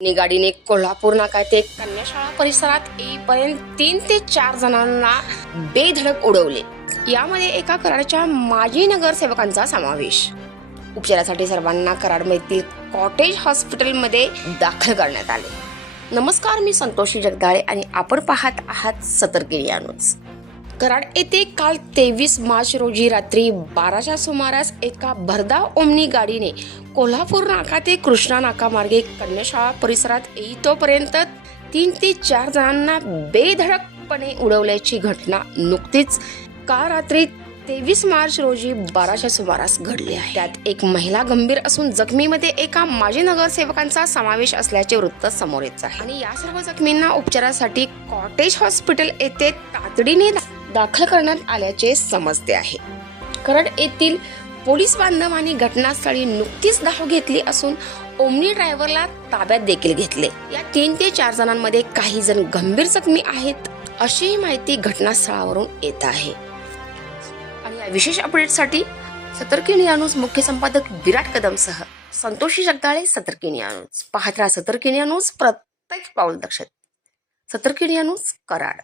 गाडीने कोल्हापूर नाका ते कन्याशाळा परिसरात येईपर्यंत 3 ते 4 जणांना बेधडक उडवले. यामध्ये एका कराडच्या माजी नगरसेवकांचा समावेश. उपचारासाठी सर्वांना कराडमधील कॉटेज हॉस्पिटलमध्ये दाखल करण्यात आले. नमस्कार, मी संतोषी जगदाळे आणि आपण पाहत आहात सतर्क न्यूज. कराड येथे काल 23 मार्च रोजी रात्री 12च्या सुमारास एका भरधाव ओमनी गाडीने कोल्हापूर नाका ते कृष्णा नाका मार्गे कन्याशाळा परिसरात येईतोपर्यंत 3 ते 4 जणांना बेधडकपणे उडवल्याची घटना नुकतीच काल रात्री 23 मार्च रोजी 12च्या सुमारास घडली आहे. त्यात एक महिला गंभीर असून जखमीमध्ये एका माजी नगरसेवकांचा समावेश असल्याचे वृत्त समोर येत आहे आणि या सर्व जखमींना उपचारासाठी कॉटेज हॉस्पिटल येथे तातडीने दाखल करण्यात आल्याचे समजते आहे. कराड येथील पोलीस बांधवांनी घटनास्थळी नुकतीच धाव घेतली असून ओमनी ड्रायव्हरला ताब्यात देखील घेतले. या 3 ते 4 जणांमध्ये काही जण गंभीर जखमी आहेत अशी माहिती घटनास्थळावरून येत आहे. आणि या विशेष अपडेटसाठी सतर्क न्यूज मुख्य संपादक विराट कदमसह संतोषी जगदाळे. सतर्क न्यूज पाहत राहा. सतर्क न्यूज, प्रत्येक पाऊल दक्षिण. सतर्क न्यूज, कराड.